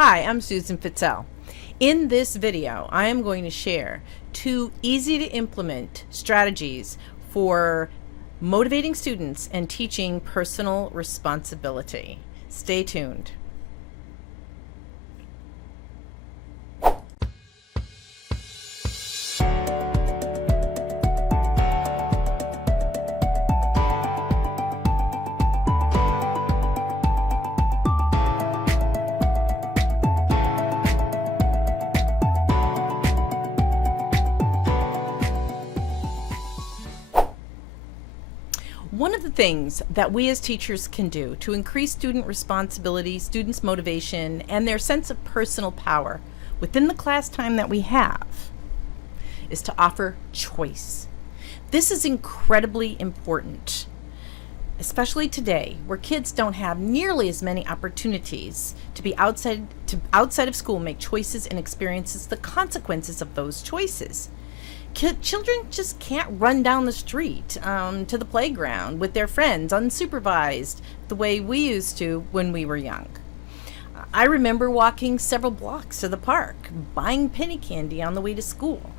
Hi, I'm Susan Fitzell. In this video, I am going to share 2 easy to implement strategies for motivating students and teaching personal responsibility. Stay tuned. One of the things that we as teachers can do to increase student responsibility, students' motivation, and their sense of personal power within the class time that we have is to offer choice. This is incredibly important, especially today where kids don't have nearly as many opportunities to be outside of school, make choices and experiences the consequences of those choices. Children just can't run down the street to the playground with their friends unsupervised the way we used to when we were young. I remember walking several blocks to the park, buying penny candy on the way to school.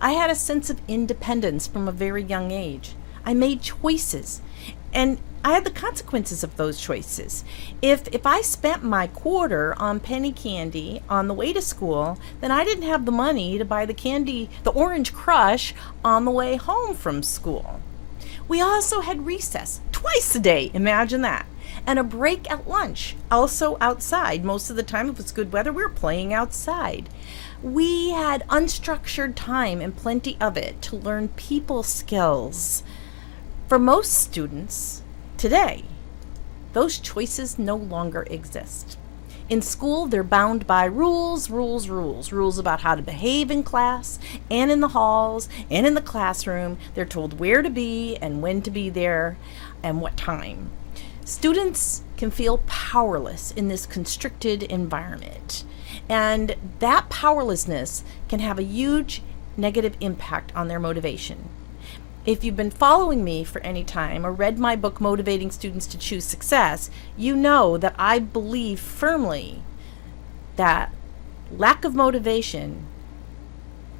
I had a sense of independence from a very young age. I made choices, and I had the consequences of those choices. If I spent my quarter on penny candy on the way to school, then I didn't have the money to buy the Orange Crush, on the way home from school. We also had recess twice a day, imagine that, and a break at lunch, also outside. Most of the time, if it's good weather, we were playing outside. We had unstructured time and plenty of it to learn people skills. For most students today, those choices no longer exist. In school, they're bound by rules about how to behave in class and in the halls and in the classroom. They're told where to be and when to be there and what time. Students can feel powerless in this constricted environment, and that powerlessness can have a huge negative impact on their motivation. If you've been following me for any time or read my book, Motivating Students to Choose Success, you know that I believe firmly that lack of motivation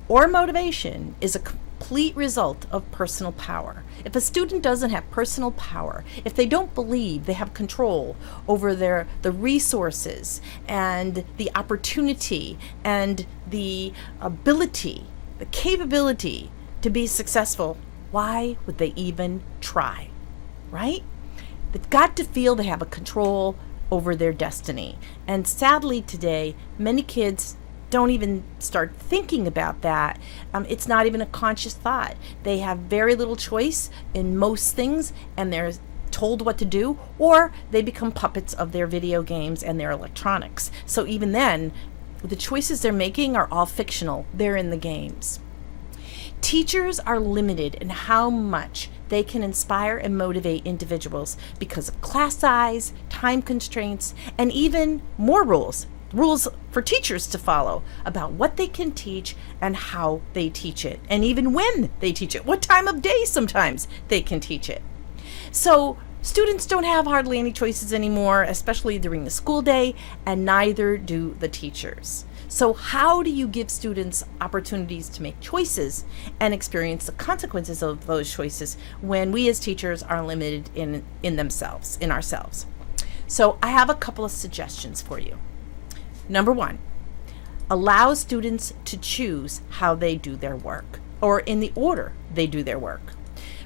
or motivation is a complete result of personal power. If a student doesn't have personal power, if they don't believe they have control over the resources and the opportunity and the ability, the capability to be successful, why would they even try, right? They've got to feel they have a control over their destiny. And sadly today, many kids don't even start thinking about that. It's not even a conscious thought. They have very little choice in most things, and they're told what to do, or they become puppets of their video games and their electronics. So even then, the choices they're making are all fictional. They're in the games. Teachers are limited in how much they can inspire and motivate individuals because of class size, time constraints, and even more rules for teachers to follow about what they can teach and how they teach it, and even when they teach it, what time of day sometimes they can teach it. So students don't have hardly any choices anymore, especially during the school day, and neither do the teachers. So how do you give students opportunities to make choices and experience the consequences of those choices when we as teachers are limited in ourselves? So I have a couple of suggestions for you. Number 1, allow students to choose how they do their work, or in the order they do their work.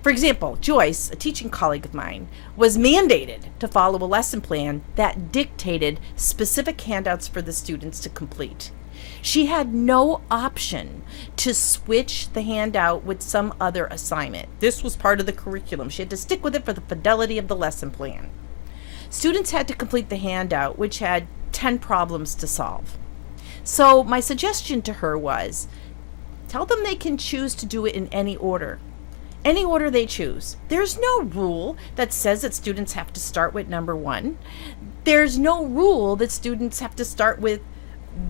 For example, Joyce, a teaching colleague of mine, was mandated to follow a lesson plan that dictated specific handouts for the students to complete. She had no option to switch the handout with some other assignment. This was part of the curriculum. She had to stick with it for the fidelity of the lesson plan. Students had to complete the handout, which had 10 problems to solve. So my suggestion to her was, tell them they can choose to do it in any order they choose. There's no rule that says that students have to start with number 1. There's no rule that students have to start with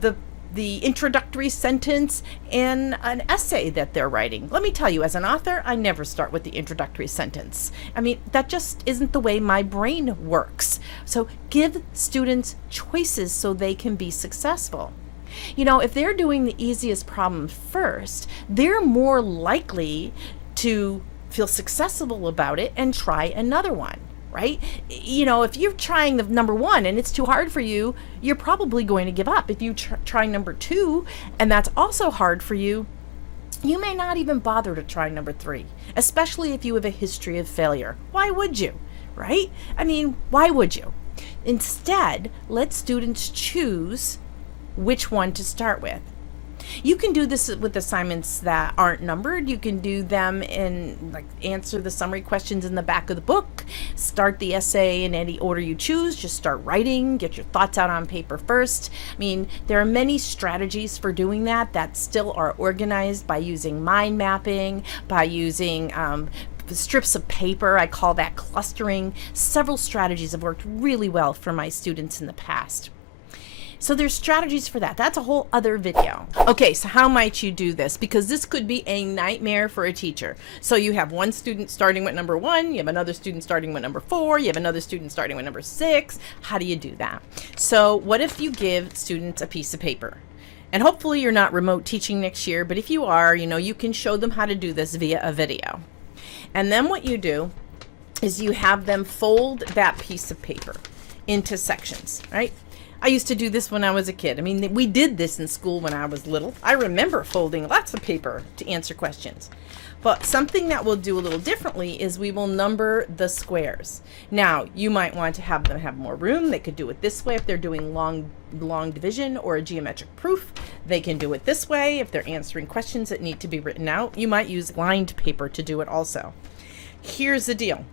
the the introductory sentence in an essay that they're writing. Let me tell you, as an author, I never start with the introductory sentence. I mean, that just isn't the way my brain works. So give students choices so they can be successful. You know, if they're doing the easiest problem first, they're more likely to feel successful about it and try another one. Right? You know, if you're trying the number 1 and it's too hard for you, you're probably going to give up. If you try number 2 and that's also hard for you, you may not even bother to try number 3, especially if you have a history of failure. Why would you? Right? I mean, why would you? Instead, let students choose which one to start with. You can do this with assignments that aren't numbered. You can do them in, like, answer the summary questions in the back of the book, start the essay in any order you choose, just start writing, get your thoughts out on paper first. I mean, there are many strategies for doing that still are organized by using mind mapping, by using strips of paper. I call that clustering. Several strategies have worked really well for my students in the past. So there's strategies for that. That's a whole other video. Okay, so how might you do this? Because this could be a nightmare for a teacher. So you have one student starting with number 1, you have another student starting with number 4, you have another student starting with number 6. How do you do that? So what if you give students a piece of paper? And hopefully you're not remote teaching next year, but if you are, you know, you can show them how to do this via a video. And then what you do is you have them fold that piece of paper into sections, right? I used to do this when I was a kid. I mean, we did this in school when I was little. I remember folding lots of paper to answer questions. But something that we'll do a little differently is we will number the squares. Now, you might want to have them have more room. They could do it this way if they're doing long division or a geometric proof. They can do it this way if they're answering questions that need to be written out. You might use lined paper to do it also. Here's the deal.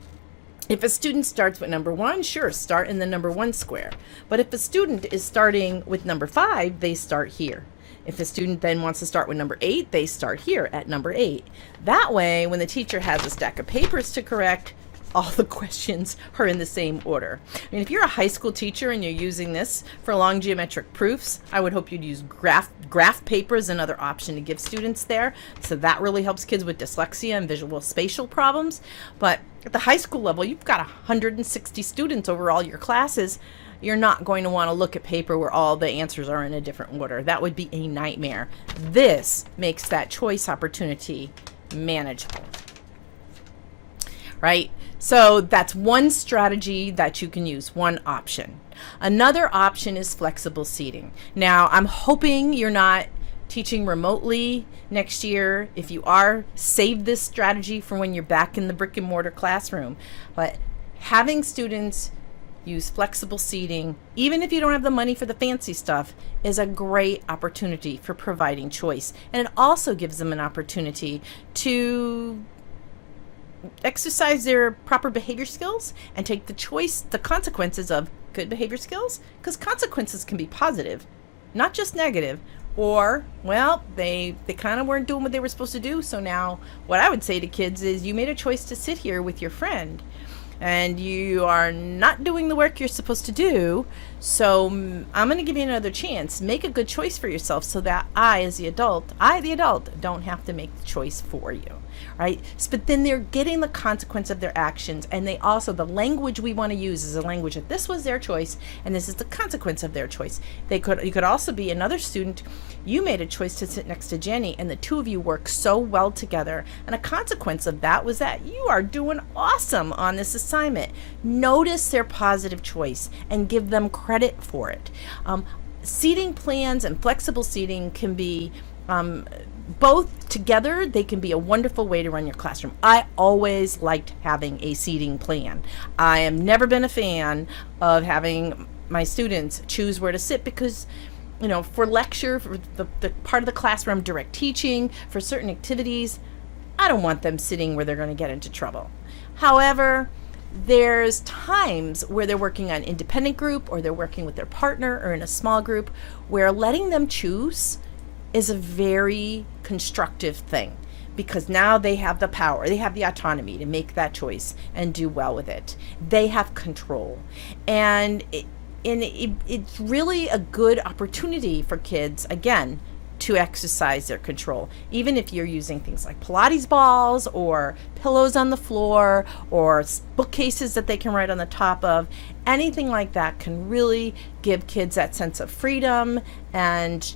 If a student starts with number 1, sure, start in the number 1 square. But if a student is starting with number 5, they start here. If a student then wants to start with number 8, they start here at number 8. That way, when the teacher has a stack of papers to correct, all the questions are in the same order. I mean, if you're a high school teacher and you're using this for long geometric proofs, I would hope you'd use graph paper as another option to give students there. So that really helps kids with dyslexia and visual spatial problems. But at the high school level, you've got 160 students over all your classes. You're not going to want to look at paper where all the answers are in a different order. That would be a nightmare. This makes that choice opportunity manageable. Right? So that's one strategy that you can use, one option. Another option is flexible seating. Now, I'm hoping you're not teaching remotely next year. If you are, save this strategy for when you're back in the brick and mortar classroom. But having students use flexible seating, even if you don't have the money for the fancy stuff, is a great opportunity for providing choice. And it also gives them an opportunity to exercise their proper behavior skills and take the consequences of good behavior skills, because consequences can be positive, not just negative. Or, well, they kind of weren't doing what they were supposed to do. So now what I would say to kids is, you made a choice to sit here with your friend and you are not doing the work you're supposed to do. So I'm going to give you another chance. Make a good choice for yourself so that I, the adult, don't have to make the choice for you. Right? But then they're getting the consequence of their actions, and they also, the language we want to use is a language that this was their choice and this is the consequence of their choice. You could also be another student. You made a choice to sit next to Jenny, and the two of you work so well together, and a consequence of that was that you are doing awesome on this assignment. Notice their positive choice and give them credit for it. Seating plans and flexible seating can be both together. They can be a wonderful way to run your classroom. I always liked having a seating plan. I have never been a fan of having my students choose where to sit because, you know, for lecture, for the part of the class where I'm direct teaching, for certain activities, I don't want them sitting where they're going to get into trouble. However, there's times where they're working on independent group, or they're working with their partner, or in a small group, where letting them choose is a very constructive thing, because now they have the power, they have the autonomy to make that choice and do well with it. They have control. And And it's really a good opportunity for kids, again, to exercise their control. Even if you're using things like Pilates balls or pillows on the floor or bookcases that they can write on the top of, anything like that can really give kids that sense of freedom and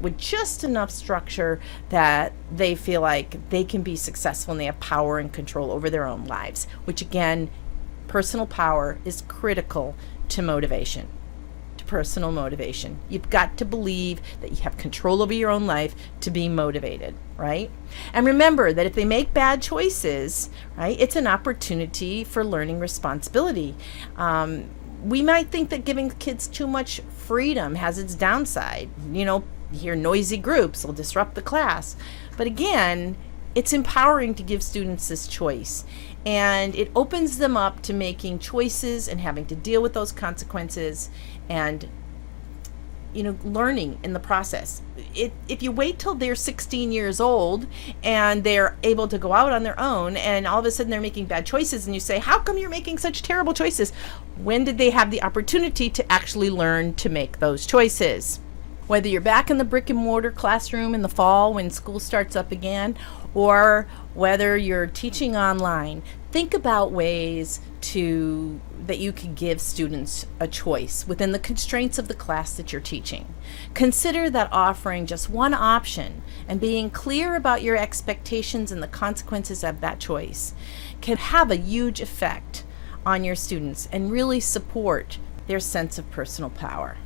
with just enough structure that they feel like they can be successful and they have power and control over their own lives, which again, personal power is critical to motivation, to personal motivation. You've got to believe that you have control over your own life to be motivated, right? And remember that if they make bad choices, right, it's an opportunity for learning responsibility. We might think that giving kids too much freedom has its downside. You know, you hear noisy groups will disrupt the class. But again, it's empowering to give students this choice. And it opens them up to making choices and having to deal with those consequences and, you know, learning in the process. If you wait till they're 16 years old and they're able to go out on their own and all of a sudden they're making bad choices and you say, how come you're making such terrible choices? When did they have the opportunity to actually learn to make those choices? Whether you're back in the brick and mortar classroom in the fall when school starts up again, or whether you're teaching online, think about ways that you can give students a choice within the constraints of the class that you're teaching. Consider that offering just one option and being clear about your expectations and the consequences of that choice can have a huge effect on your students and really support their sense of personal power.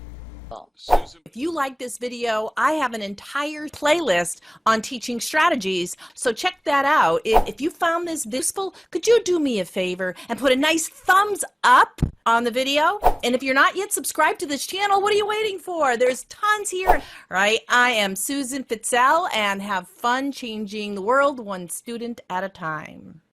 If you like this video, I have an entire playlist on teaching strategies, so check that out. If you found this useful, could you do me a favor and put a nice thumbs up on the video? And if you're not yet subscribed to this channel, what are you waiting for? There's tons here, right? I am Susan Fitzell and have fun changing the world one student at a time.